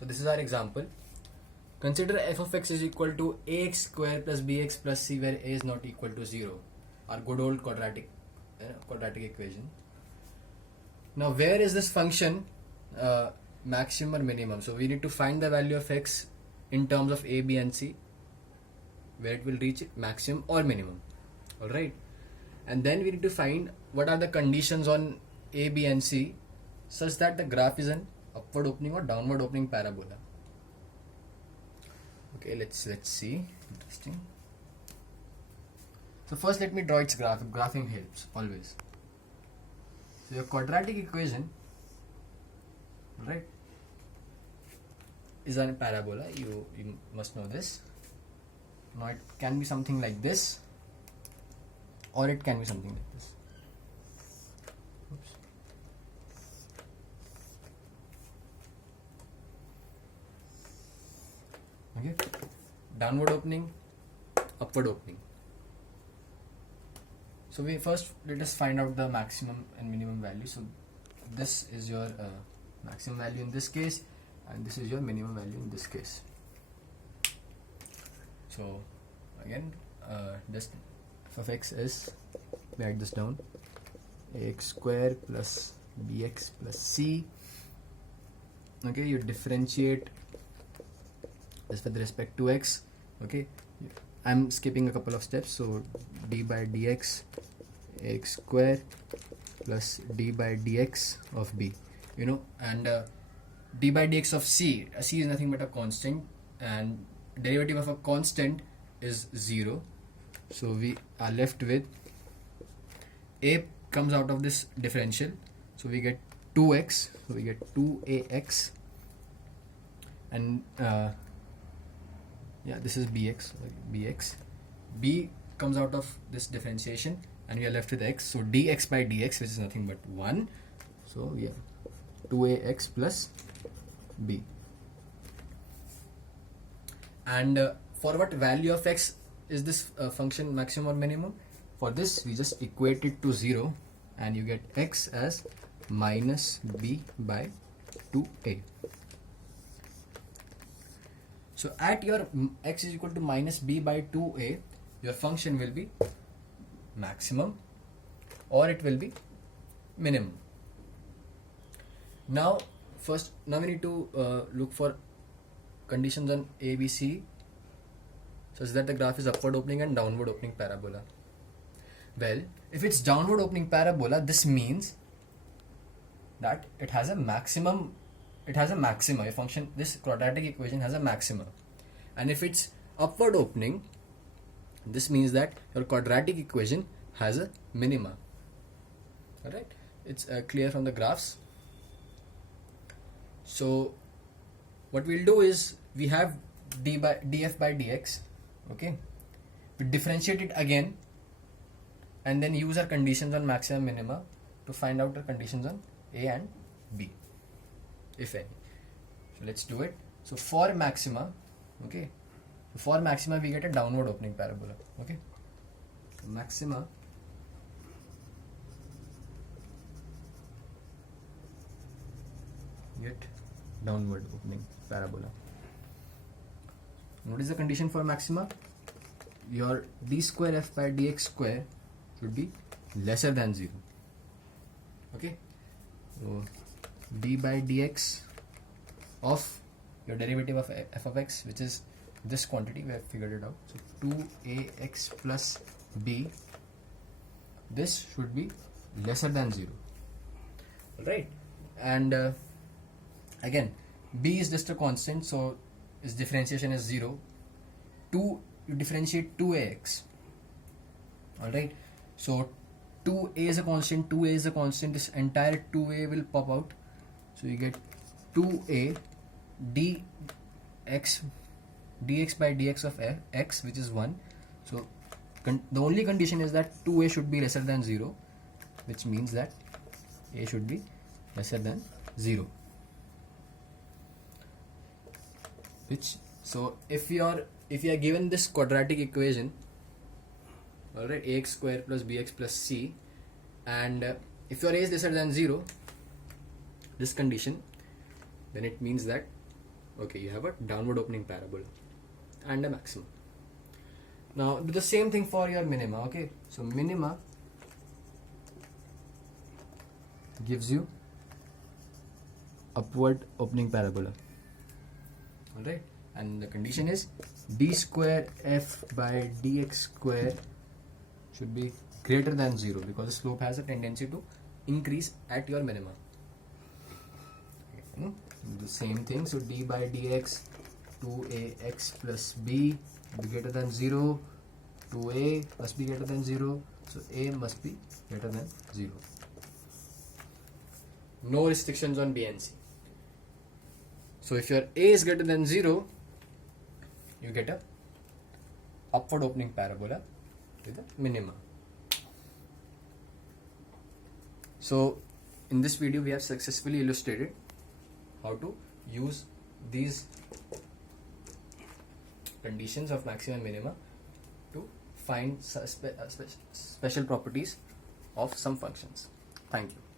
So this is our example. Consider f of x is equal to ax square plus bx plus c, where a is not equal to 0. Our good old quadratic equation. Now where is this function maximum or minimum? So we need to find the value of x in terms of a, b and c, where it will reach maximum or minimum. Alright. And then we need to find what are the conditions on a, b and c such that the graph is an upward opening or downward opening parabola. Okay, let's see. Interesting. So first let me draw its graph. Graphing helps always. So your quadratic equation, right, is a parabola. You must know this. Now it can be something like this, or it can be something like this. Oops. Okay, downward opening, upward opening. So let us find out the maximum and minimum value. So this is your maximum value in this case, and this is your minimum value in this case. So again, just f of x is, write this down, ax square plus bx plus c. Okay, you differentiate this with respect to x. Okay, I'm skipping a couple of steps. So d by dx x square plus d by dx of b, and d by dx of c. C is nothing but a constant, and derivative of a constant is 0. So we are left with a comes out of this differential, so we get 2x, so we get 2ax, and this is bx. B comes out of this differentiation, and we are left with x. So dx by dx, which is nothing but 1. So we have 2ax plus b. And for what value of x is this function maximum or minimum? For this, we just equate it to 0, and you get x as minus b by 2a. So at your x is equal to minus b by 2a, your function will be maximum or it will be minimum. Now we need to look for conditions on a, b, c such that the graph is upward opening and downward opening parabola. Well, if it's downward opening parabola, this means that it has a maximum. It has a maxima. A function, this quadratic equation has a maxima. And if it's upward opening, this means that your quadratic equation has a minima. Alright, it's clear from the graphs. So what we'll do is, we have df by dx. Okay, we differentiate it again, and then use our conditions on maximum minima to find out the conditions on a and b, if any. So let's do it. So for maxima, okay, we get a downward opening parabola. Okay, maxima get downward opening parabola. What is the condition for maxima? Your d square f by dx square should be lesser than 0. Okay, so d by dx of your derivative of f of x, which is this quantity, we have figured it out. So 2ax plus b, this should be lesser than 0. Alright, and again, b is just a constant, so its differentiation is 0. You differentiate 2ax. Alright, so 2a is a constant, this entire 2a will pop out. So you get 2a dx by dx of x, which is 1. So the only condition is that 2a should be lesser than 0, which means that a should be lesser than 0. So if you are given this quadratic equation, alright, ax square plus bx plus c, and if your a is lesser than 0, this condition, then it means that Okay, you have a downward opening parabola and a maximum. Now do the same thing for your minima. Okay, so minima gives you upward opening parabola. Alright, and the condition is d square f by dx square should be greater than 0 because the slope has a tendency to increase at your minima. The same thing, so d by dx 2ax plus b be greater than 0, 2a must be greater than 0, so a must be greater than 0. No restrictions on b and c. So if your a is greater than 0, you get a upward opening parabola with a minima. So in this video we have successfully illustrated how to use these conditions of maximum and minima to find special properties of some functions. Thank you.